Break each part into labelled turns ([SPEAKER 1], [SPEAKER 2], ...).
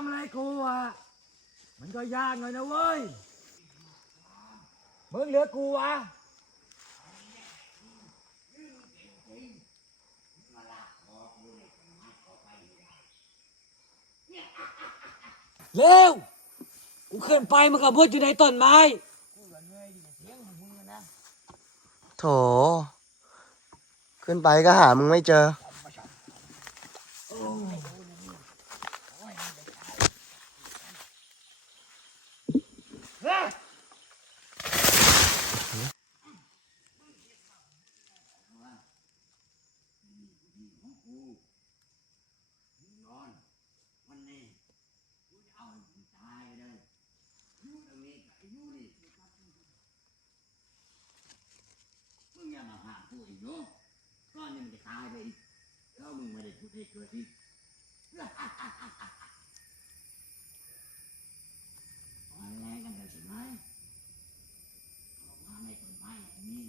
[SPEAKER 1] ำอะไรกูอะ มันก็ยากหน่อยนะเว้ย มึงเหลือกูอะเร็ว กูขึ้นไปมันก็มุดอยู่ในต้นไม้
[SPEAKER 2] โถ ขึ้นไปก็หามึงไม่เจอ
[SPEAKER 3] มึงอย่ามาหากูอีกเนาะก้อนนี้มันจะตายไปอีกแล้วมึงไม่ได้พูดให้เกิดอีกอ่อนแรงกันเลยใช่ไหมออกมาในต้นไม้อย่างนี้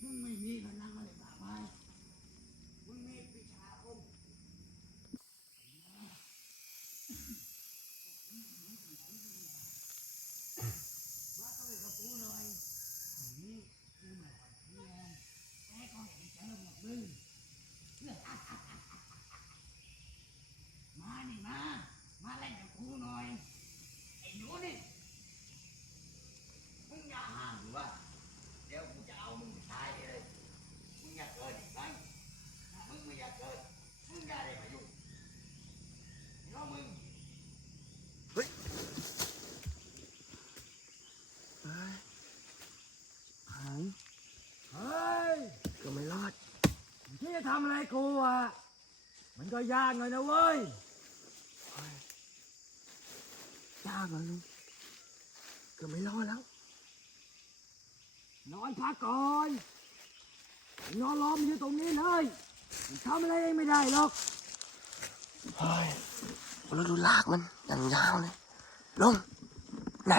[SPEAKER 3] มึงไม่มีพลังอะไรมากมายมึงมีวิชาอาคม มานี่มา มาเล่นกับกูหน่อย ไอ้หนูนี่ มึงอย่าห่างหรือว่า เดี๋ยวกูจะเอามึงไปตายเลย มึงอย่าเกิดอีกไหมถ้ามึงไม่อยากเกิด มึงอย่าได้มายุ่งเพราะมึง
[SPEAKER 2] หาย
[SPEAKER 1] เฮ้ย
[SPEAKER 2] ก็ไม่รอด
[SPEAKER 1] ที่ จะทำอะไรกูอะ มันก็ยากหน่อยนะเว้ย
[SPEAKER 2] ยากแล้วลุงเกือบไม่รอดแล้ว
[SPEAKER 1] นอนพักก่อนนอนล้อมอยู่ตรงนี้เลยมันทำอะไรเองไม่ได้หรอก
[SPEAKER 2] เฮ้ยเราดูลากมันอย่างยาวเลยลุงไหน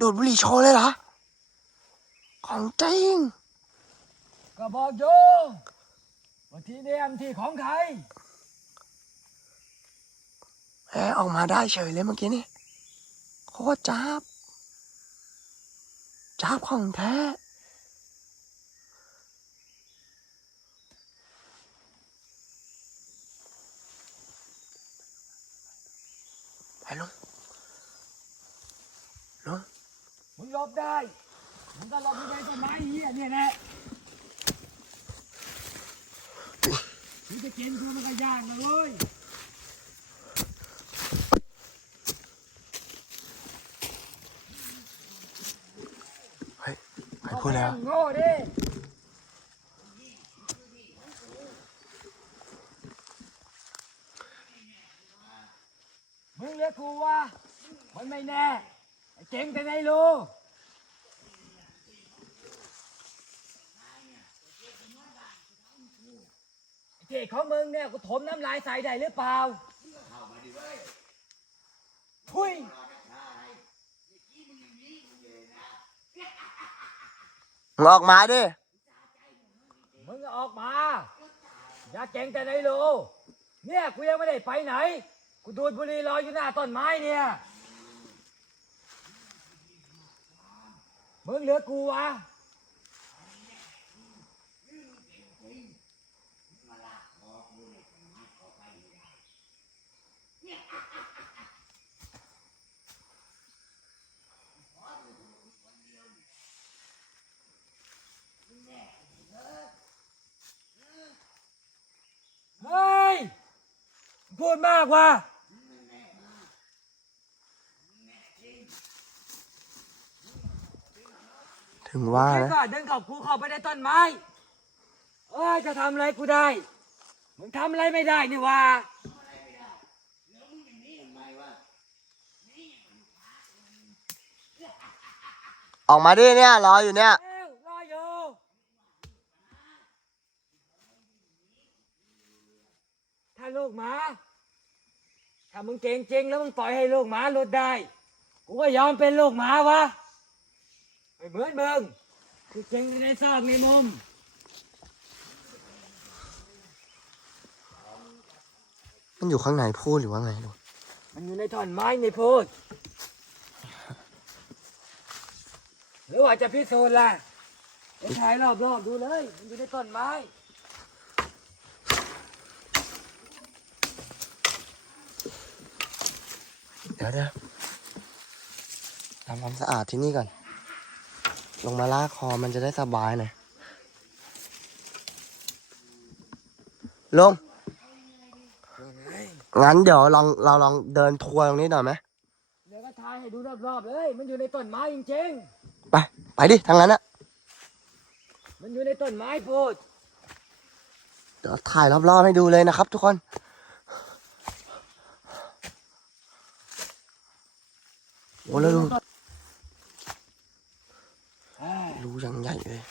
[SPEAKER 2] ดูดบุหรี่โชว์เลยเหรอ ของจริง
[SPEAKER 1] ก็บอกโย ว่าที่นี่มันที่ของใคร
[SPEAKER 2] แหมออกมาได้เฉยเลยเมื่อกี้นี่โคตรจับจับของแท้ไปลุงลุง
[SPEAKER 1] มึงหลบได้มึงก็หลบอยู่ในต้นไม้เหี้ยเนี่ยแหละมึง จะกินคือมันก็ยากนะเว้ย
[SPEAKER 2] เฮ้ยใครพูดแล้ว
[SPEAKER 1] เอาไปโง่ดิมึงเรียกกูว่ามันไม่แน่ไอ้เจ๋งแต่ในรูไอ้ เจ๊ของมึงเนี่ยกูถมน้ำลายใส่ได้หรือเปล่า
[SPEAKER 3] เข้ามาดิเว้ย
[SPEAKER 1] ทุย
[SPEAKER 2] มึงออกมาดิ
[SPEAKER 1] มึงออกมา อย่าเจ๋งแต่ในรูเนี่ยกูยังไม่ได้ไปไหน กูดูดบุหรี่รออยู่หน้าต้นไม้เนี่ย มึงเหลือกูวะ เฮ้ย พูดมากว่ะ
[SPEAKER 2] ถึงว่า
[SPEAKER 1] แค่
[SPEAKER 2] นะ
[SPEAKER 1] ก็เดินเข้ากูเข้าไปในต้นไม้เอ้ยจะทำอะไรกูได้ มึงทำอะไรไม่ได้นี่ว่า
[SPEAKER 2] ออกมาดิเนี่ย รออยู่เนี่ย
[SPEAKER 1] เอ้วรออยู่ถ้าลูกหมา ถ้ามึงเก่งจริงแล้วมึงปล่อยให้ลูกหมาหลุดได้ กูก็ยอมเป็นลูกหมาวะไม่เหมือนมึงคือเก่งในซอกในมุม
[SPEAKER 2] มันอยู่ข้างในพูดหรือว่าไงลุง
[SPEAKER 1] มันอยู่ในท่อนไม้ในโพดหรือว่าจะพิสูจน์ล่ะไปถ่ายรอบๆดูเลย มันอยู่ในต้นไม้
[SPEAKER 2] เดี๋ยวเดี๋ยวทำความสะอาดที่นี่ก่อน ลงมาลากคอมันจะได้สบายหน่อยลง งั้นเดี๋ยวลองเราลองเดินทัวร์ตรงนี้หน่อยไหม
[SPEAKER 1] เดี๋ยวก็ถ่ายให้ดูรอบๆเลย มันอยู่ในต้นไม้จริง
[SPEAKER 2] ไป ไปดิทางนั้นอะ
[SPEAKER 1] ๆ มันอยู่ในต้นไม้โพด
[SPEAKER 2] เดี๋ยวถ่ายรอบๆให้ดูเลยนะครับทุกคน โอ้แล้วดู
[SPEAKER 1] อ่า
[SPEAKER 2] รูยังใหญ่เลย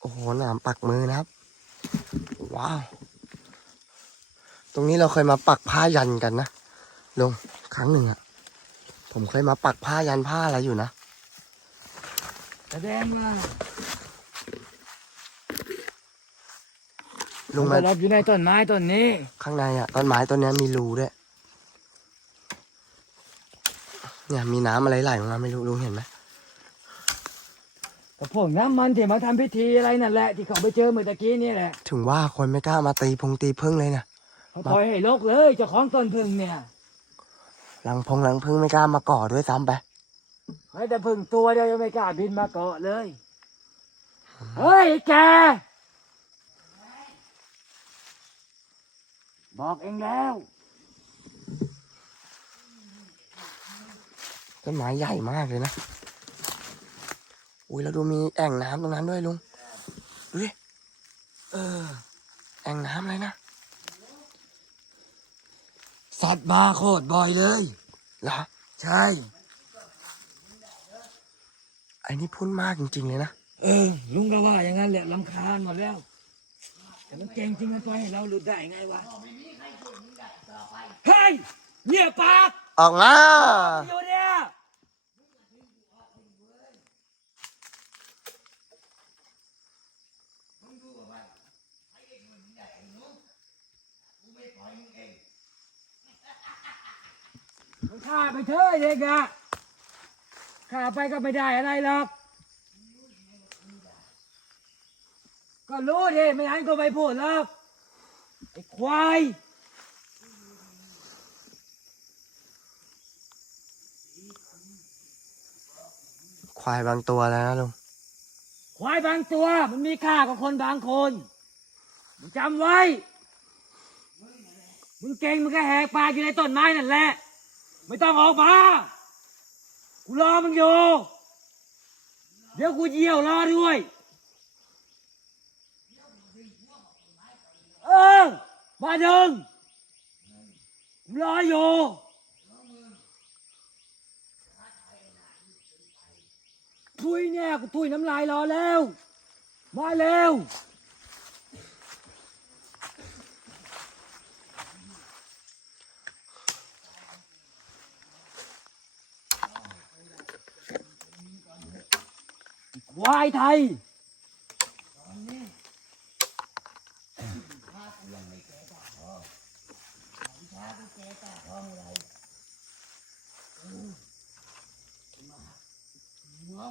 [SPEAKER 2] โอ้โหหนามปักมือนะครับ ว้าว ตรงนี้เราเคยมาปักผ้ายันกันนะลุงครั้งหนึ่งอะผมเคยมาปักผ้ายันผ้าอะไรอยู่นะ
[SPEAKER 1] แสดงว่า
[SPEAKER 2] ลุง
[SPEAKER 1] มั
[SPEAKER 2] มาน
[SPEAKER 1] หลบอยู่ในต้นไม้ต้นนี้
[SPEAKER 2] ข้างในอะต้นไม้ต้นเนี้ยมีรูด้วย เนี่ยมีน้ำอะไรไหลออกมาไม่รู้ลุงเห็นไหม
[SPEAKER 1] ก็พวกน้ำมันที่มาทำพิธีอะไรนั่นแหละ ที่เขาไปเจอเมื่อตะกี้นี่แหละ
[SPEAKER 2] ถึงว่าคนไม่กล้ามาตีพงตีพึ่งเลยนะ
[SPEAKER 1] เขาปล่อยให้ลกเลยเจ้าของต้นพึ่งเนี่ย
[SPEAKER 2] หลังพงหลังพึ่งไม่กล้ามาก่อด้วยซ้ำไป
[SPEAKER 1] ให้แต่พึ่งตัวเดียวยังไม่กล้าบินมาเกาะเลย เฮ้ยไอ้แก บอกเองแล้ว
[SPEAKER 2] ต้นไม้ใหญ่มากเลยนะ อุ้ยแล้วดูมีแอ่งน้ำตรงนั้นด้วยลุง ดูดิ
[SPEAKER 1] เออ
[SPEAKER 2] แอ่งน้ำอะไรนะ
[SPEAKER 1] สัตว์มาโคตรบ่อยเลย
[SPEAKER 2] เหรอ
[SPEAKER 1] ใช่
[SPEAKER 2] ไอ้นี่พุ่นมากจริง ๆ เลยนะ
[SPEAKER 1] เออ ลุงก็ว่าอย่างนั้นแหละลำคาญหมดแล้ว แต่มันเก่งจริงมันปล่อยให้เราหลุดได้ไงวะ เฮ้ยเงียบปาก
[SPEAKER 2] ออกมา
[SPEAKER 1] อยู่เนี่ยมึงฆ่าไปเถอะเด็กอะฆ่าไปก็ไม่ได้อะไรหรอก ก็รู้ดิไม่งั้นก็ไม่พูดหรอกไอ้ควาย
[SPEAKER 2] ควายบางตัวแล้วนะลุง
[SPEAKER 1] ควายบางตัวมันมีค่ากว่าคนบางคนมึงจำไว้ มึงเก่งมึงก็แหกปากอยู่ในต้นไม้นั่นแหละ ไม่ต้องออกมา กูรอมึงอยู่ เดี๋ยวกูเยี่ยวรอด้วย เออมาดึงกูรออยู่ ทุยเนี่ยกูทุยน้ำลายรอแล้ว มาเร็ววายไทย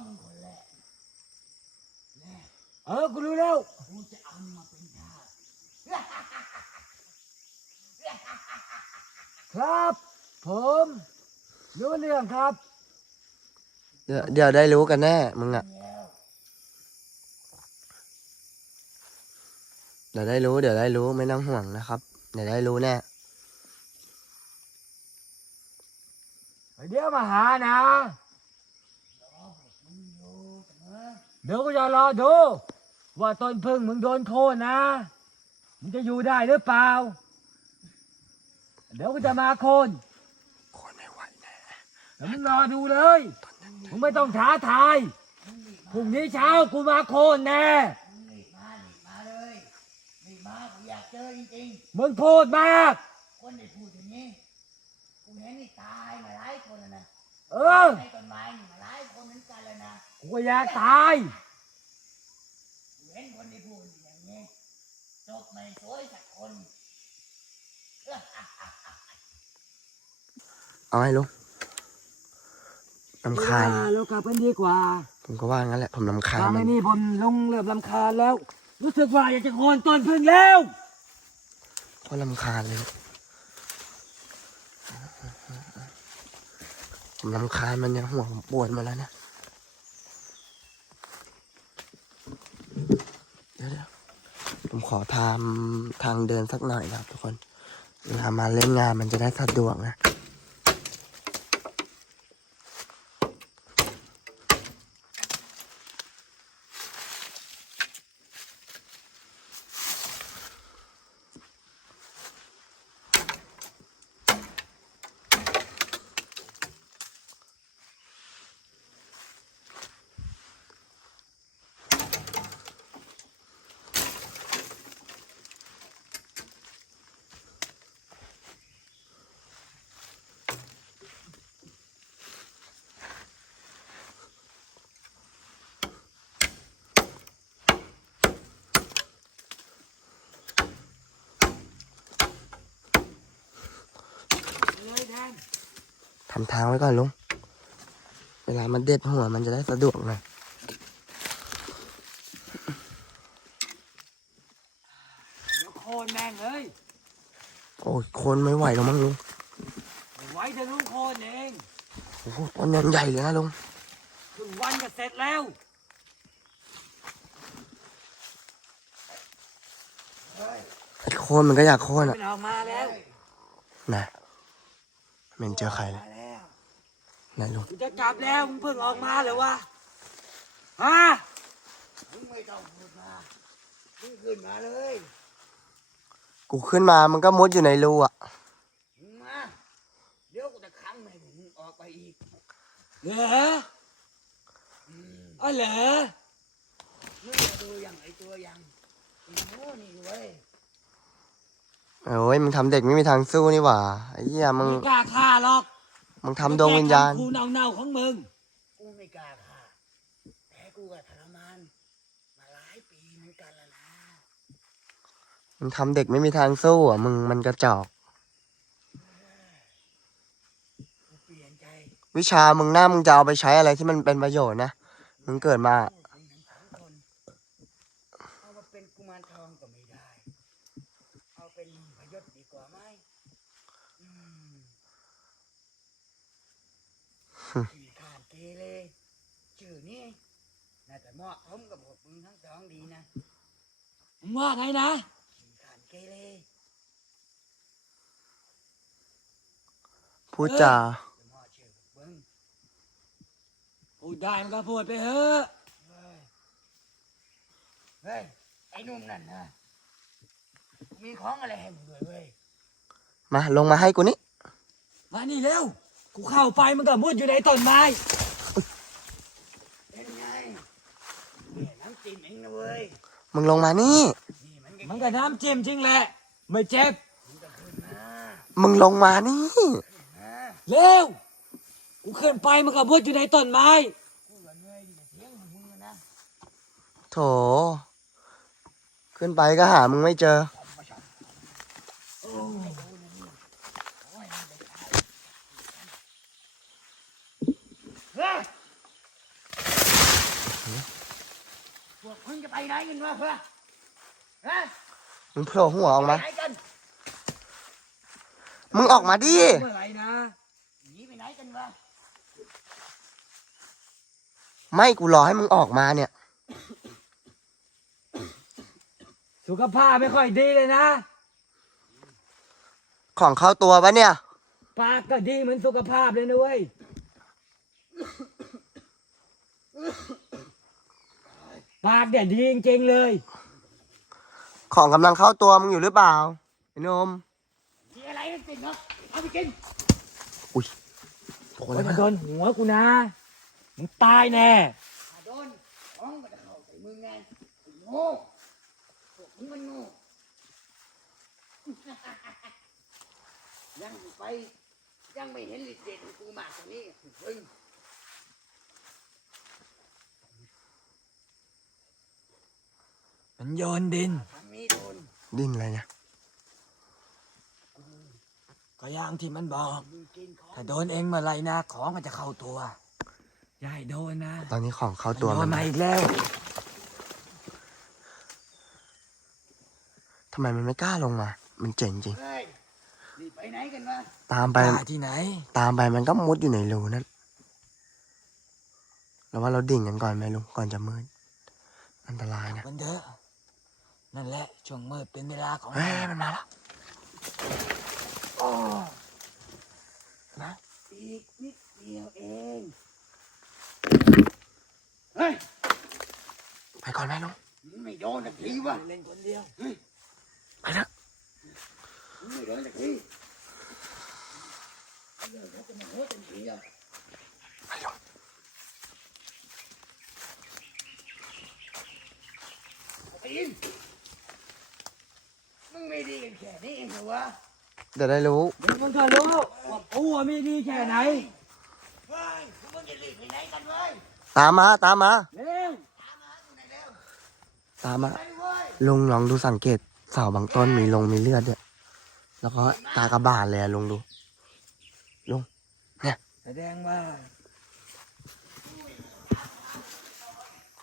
[SPEAKER 3] มึงคนแรก
[SPEAKER 1] เออ กูรู้แล้ว
[SPEAKER 3] กูจะเอามาเป็นทาส
[SPEAKER 1] ครับ ผมรู้เรื่องครับ
[SPEAKER 2] เดี๋ยวเดี๋ยวได้รู้กันแน่ มึงอะ
[SPEAKER 3] แล้ว
[SPEAKER 2] เดี๋ยวได้รู้ เดี๋ยวได้รู้ไม่ต้องห่วงนะครับ เดี๋ยวได้รู้แน่
[SPEAKER 1] เดี๋ยวมาหานะ เดี๋ยวกูจะรอดู ว่าต้นพึ่งมึงโดนโค่นนะ มึงจะอยู่ได้หรือเปล่า เดี๋ยวกูจะมาโค่น
[SPEAKER 2] คนไม่ไหวแน่
[SPEAKER 1] เดี๋ยวมึงรอดูเลยมึงไม่ต้องท้าทายพรุ่งนี้เช้ากูมาโค่นแน่
[SPEAKER 3] มึงรีบมารีบมาเลยรีบมากูอยากเจอจริง
[SPEAKER 1] มึงพูดมาก
[SPEAKER 3] ๆ คนที่พูดอย่างนี้กูเห็นนี่ตายมาหลายคนแล้วนะ
[SPEAKER 1] เออ
[SPEAKER 3] ในต้นไม้นี่มาหลายคนเหมือนกันเลยนะ
[SPEAKER 1] กูก็อยากตาย
[SPEAKER 3] ห็นคนที่พูดอย่างนี้จบไม่สวยสักคน
[SPEAKER 2] เอาให้ลุงลำคาญ
[SPEAKER 1] ลูกกลับกันดีกว่า
[SPEAKER 2] ผมก็ว่างั้นแหละ ผมลำคาญ
[SPEAKER 1] ทำ
[SPEAKER 2] มั
[SPEAKER 1] ไอ้
[SPEAKER 2] น
[SPEAKER 1] นี่บนลงเริ่มลำคาญแล้ว รู้สึกว่าอยากจะโค่นต้นพึ่งแล้ว
[SPEAKER 2] โคตรลำคาญเลย ผมลำคาญมันยังหัวผมปวดมาแล้วนะ เดี๋ยวเดี๋ยวผมขอทำทางเดินสักหน่อยนะครับทุกคนเวลามาเล่นงานมันจะได้สะดวกนะ ทำทางไว้ก่อนลุง เวลามันเด็ดหัวมันจะได้สะดวกหน่อย
[SPEAKER 1] เดี๋ยวโค่นแม่งเลย
[SPEAKER 2] โอ้ยโคนไม่ไหวแล้วมั้งลุง
[SPEAKER 1] ไม่ไหว้จะลุงโค่นเอง
[SPEAKER 2] โอ้โหต้นยังใหญ่เลยนะลุง
[SPEAKER 1] ถึงวันก็เสร็จแล้ว
[SPEAKER 2] ไอ้โคนมันก็อยากโคน
[SPEAKER 1] มั
[SPEAKER 2] อะ
[SPEAKER 1] นออกมาแล้ว
[SPEAKER 2] นะไม่ เห็นเจอใครเลย
[SPEAKER 3] มาแล้ว
[SPEAKER 2] ไหนลุง
[SPEAKER 1] กูจะกลับแล้วมึงเพิ่งออกมาเหรอวะฮะ
[SPEAKER 3] มึงไม่ต้องพูดมามึงขึ้นมาเลย
[SPEAKER 2] กูขึ้นมามันก็มุดอยู่ในรูอะ
[SPEAKER 3] มึงมาเดี๋ยวกูจะขังให้มึงออกไปอีก
[SPEAKER 1] เหรออ๋อเหรอ
[SPEAKER 3] มึงจะดูอย่างไอตัวอย่างไอ้โง่นี่เว้ย
[SPEAKER 2] โอ้ยมึงทำเด็กไม่มีทางสู้นี่หว่าไอ้เหี้ยมึง
[SPEAKER 1] ไม่กล้าฆ่าหรอก
[SPEAKER 2] มึงทำดวงวิญญาณ
[SPEAKER 1] กูเน่าๆของมึง
[SPEAKER 3] กูไม่กล้าฆ่าแต่กูก็ทรมานมาหลายปีเหมือนกันแล้วนะ
[SPEAKER 2] มึงทำเด็กไม่มีทางสู้อะมึงมันกระจอก
[SPEAKER 3] กูเปลี่ยนใจ
[SPEAKER 2] วิชามึงหน้ามึงจะเอาไปใช้อะไรที่มันเป็นประโยชน์นะมึงเกิดมา
[SPEAKER 3] พูดถึงทั้งสองคนเอามาเป็นกุมารทองก็ไม่ได้ เอาเป็นพยศดีกว่าไหมอืมขี่ขาดเกเรชื่อนี้น่าจะ เหมาะสมกับพวกมึงทั้งสองดีนะ
[SPEAKER 1] มึงว่าไงนะ
[SPEAKER 3] ขี่ขาดเกเร
[SPEAKER 2] พูดจา
[SPEAKER 3] จะเหมาะชื่อพวกมึง
[SPEAKER 1] พูดได้มันก็พูดไปเถอะ
[SPEAKER 3] เฮ้ยเฮ้ยไอ้หนุ่มนั่นนะมีของอะไรให้มึงด้วยเว้ย
[SPEAKER 2] มาลงมาให้กูนี่
[SPEAKER 1] มานี่เร็วกูเข้าไปมันก็มุดอยู่ในต้นไม้
[SPEAKER 3] เป็นไงเนี่ยน้ำ จิ้มเองนะเว้ย
[SPEAKER 2] มึงลงมานี่
[SPEAKER 3] นี่มันก็
[SPEAKER 1] มันก็น้ำจิ้มจริงแหละ ไม่เจ็บ
[SPEAKER 3] มึงก็ขึ้นมา
[SPEAKER 2] มึงลงมานี่
[SPEAKER 3] นะ
[SPEAKER 1] เร็ว กูขึ้นไปมันก็มุดอยู่ในต้นไม้
[SPEAKER 3] กูก็เหนื่อยดีเสียงของมึงอะนะ
[SPEAKER 2] โถ ขึ้นไปก็หามึงไม่เจอ
[SPEAKER 3] โอ้ยโอ้ยนะนี่โอ้ยมันไปตายเฮ้ยพวกมึ งจะไปไหนกันวะเพื่อนฮะ
[SPEAKER 2] มึงโผล่หัวออกมา
[SPEAKER 3] ไปไหนกัน
[SPEAKER 2] มึงออกมาดิ
[SPEAKER 1] เมื่อไหร่นะ
[SPEAKER 3] หนีไปไหนกันวะ
[SPEAKER 2] ไม่กูรอให้มึงออกมาเนี่ย
[SPEAKER 1] สุขภาพไม่ค่อยดีเลยนะ
[SPEAKER 2] ของเข้าตัวปะเนี่ย
[SPEAKER 1] ปากก็ดีเหมือนสุขภาพเลยนะเว้ย ปากเนี่ยดีจริงๆเลย
[SPEAKER 2] ของกำลังเข้าตัวมึงอยู่หรือเปล่าไอ้หนม
[SPEAKER 3] มีอะไรกันติดเนาะเอาไปกิน
[SPEAKER 2] โด
[SPEAKER 1] โอ้
[SPEAKER 2] น
[SPEAKER 1] ย
[SPEAKER 2] แล้ว
[SPEAKER 1] มัน
[SPEAKER 2] นะ
[SPEAKER 1] โดนหัวกูนะมึงตายแน่
[SPEAKER 3] ถ้าโดนท้องมันจะเข้าใส่มึงไงไอ้โง่พวกมึงมันโง่ยังไป ยังไม่เห็นฤทธิ์เดชของกูมากกว่านี้มึง
[SPEAKER 1] มันโยนดิน
[SPEAKER 3] ทางนี้โดน
[SPEAKER 2] ดิ้นอะไรเนี่ย
[SPEAKER 1] ก็อย่างที่มันบอก
[SPEAKER 3] มึงกินของ
[SPEAKER 1] ถ้าโดนเองเมื่อไหรนะ ของมันจะเข้าตัว อย่าให้โดนนะ
[SPEAKER 2] ตอนนี้ของเข้าตัว
[SPEAKER 1] โด
[SPEAKER 2] มันน
[SPEAKER 1] มาอีกแล้ว
[SPEAKER 2] ทำไมมันไม่กล้าลงมา มันเจ๋งจริง
[SPEAKER 3] เฮ้ยรีบไปไหนกันวะ
[SPEAKER 2] ตามไป
[SPEAKER 1] ป่าที่ไหน
[SPEAKER 2] ตามไปมันก็มุดอยู่ในรูนั่นแล้วว่าเราดิ่งกันก่อนไหมลุงก่อนจะมืดอันตรายนะ
[SPEAKER 1] มันเถอะ นั่นแหละช่วงมืดเป็นเวลาของ
[SPEAKER 2] เฮ้ยมันมาแล้ว
[SPEAKER 1] โอ้
[SPEAKER 2] นะ
[SPEAKER 3] อีกนิดเดียวเองเฮ้ย
[SPEAKER 2] ไปก่อนไหมลุง
[SPEAKER 3] มึงไม่โดนสักทีวะ
[SPEAKER 1] เล่นคนเดียว
[SPEAKER 2] ไปเถอะ
[SPEAKER 3] มึงไม่โดนสักทีเดี๋ยวเขาจะมาโหดทันทีอะ
[SPEAKER 2] ไปลุง
[SPEAKER 3] ตีน มึงไม่ดีกันแค่นี้เองเหรอวะ
[SPEAKER 2] เดี๋ยวได้รู้
[SPEAKER 1] เดี๋ยวมันก็รู้ว่ากูอะมีดีแค่ไหน
[SPEAKER 3] เฮ้ยมึงจะรีบไปไหนกันเว้ย
[SPEAKER 2] ตามมาตามมา
[SPEAKER 1] เร็ว
[SPEAKER 3] ตามมาอยู่ไหนแล้ว
[SPEAKER 2] ตามมา
[SPEAKER 3] ไปเว้ย
[SPEAKER 2] ลุงลองดูสังเกตเสาบางต้นมีลงมีเลือดด้วยแล้วก็ตากระบาดเลยอะลุงดู
[SPEAKER 1] แสดงว่า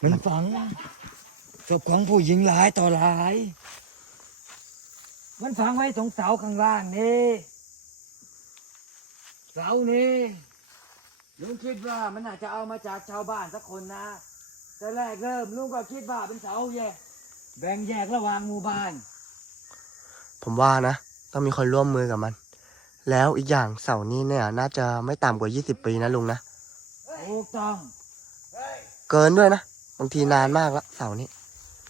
[SPEAKER 1] มันฝังศพของผู้หญิงหลายต่อหลาย มันฝังไว้ตรงเสาข้างล่างนี่เสานี่ลุงคิดว่ามันอาจจะเอามาจากชาวบ้านสักคนนะ แต่แรกเริ่มลุงก็คิดว่าเป็นเสาแยก แบ่งแยกระหว่างหมู่บ้าน
[SPEAKER 2] ผมว่านะ ต้องมีคนร่วมมือกับมัน แล้วอีกอย่างเสานี้เนี่ย น่าจะไม่ต่ำกว่า 20 ปีนะลุงนะ
[SPEAKER 1] ถูกต้อง
[SPEAKER 3] เฮ้ย
[SPEAKER 2] เกินด้วยนะ บางทีนานมากละเสานี้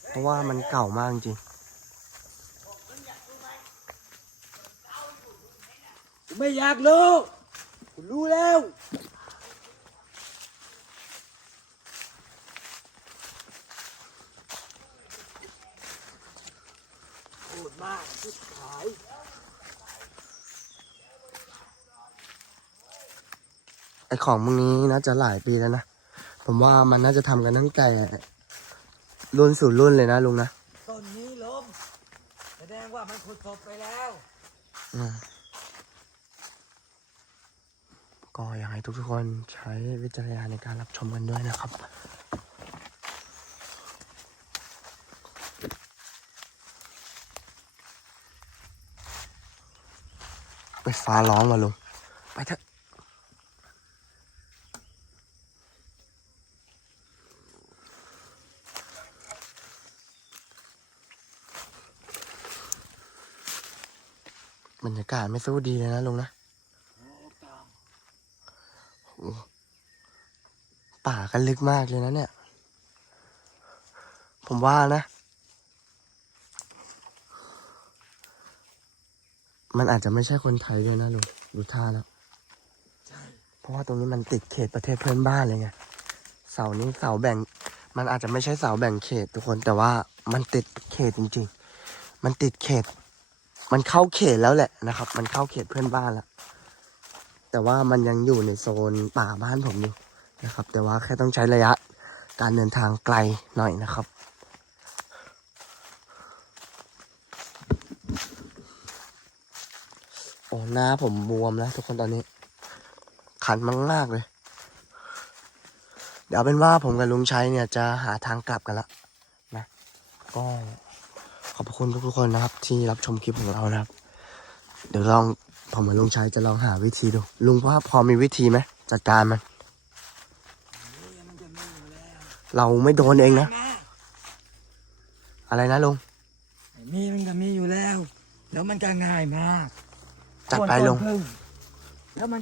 [SPEAKER 2] เพราะว่ามันเก่ามากจริง
[SPEAKER 1] ไม่อยากรู้กูรู้แล้วพูดมากชิบหาย
[SPEAKER 2] ไอของพวกนี้น่าจะหลายปีแล้วนะ ผมว่ามันน่าจะทำกันตั้งแต่รุ่นสู่รุ่นเลยนะลุงนะ
[SPEAKER 1] ต้นนี้ล้มแสดงว่ามันขุดศพไปแล้ว
[SPEAKER 2] อืม ก็อยากให้ทุกๆคนใช้วิจารณญาณในการรับชมกันด้วยนะครับไปฟ้าร้องมาลุงไปเถอะบรรยากาศไม่สู้ดีเลยนะลุงนะ
[SPEAKER 3] ถูกต้อง
[SPEAKER 2] ป่ากันลึกมากเลยนะเนี่ย ผมว่านะ มันอาจจะไม่ใช่คนไทยด้วยนะลุงดูท่าแล้วเพราะว่าตรงนี้มันติดเขตประเทศเพื่อนบ้านเลยไงเสานี้เสาแบ่ง มันอาจจะไม่ใช่เสาแบ่งเขตทุกคนแต่ว่ามันติดเขตจริง ๆ มันติดเขต มันเข้าเขตแล้วแหละนะครับ มันเข้าเขตเพื่อนบ้านแล้วแต่ว่ามันยังอยู่ในโซนป่าบ้านผมอยู่ นะครับ แต่ว่าแค่ต้องใช้ระยะการเดินทางไกลหน่อยนะครับ โอ้หน้าผมบวมแล้วทุกคนตอนนี้ ขันมากๆเลย เดี๋ยวเป็นว่าผมกับลุงชัยเนี่ยจะหาทางกลับกันละนะ ก็ขอบคุณทุกๆคนนะครับ ที่รับชมคลิปของเรานะครับ เดี๋ยวลองผมกับลุงชัยจะลองหาวิธีดู ลุงว่าพอมีวิธีไหมจัดการ
[SPEAKER 1] มันจะมีอยู่แล้ว
[SPEAKER 2] เราไม่โดนเองนะ
[SPEAKER 1] นะ
[SPEAKER 2] อะไรนะลุง
[SPEAKER 1] ไอ้มีมันก็มีอยู่แล้ว แล้วมันก็ง่ายมาก
[SPEAKER 2] จัดไป
[SPEAKER 1] ส่วน
[SPEAKER 2] ลุ
[SPEAKER 1] ต้
[SPEAKER 2] ง
[SPEAKER 1] นพึ่แล้วมัน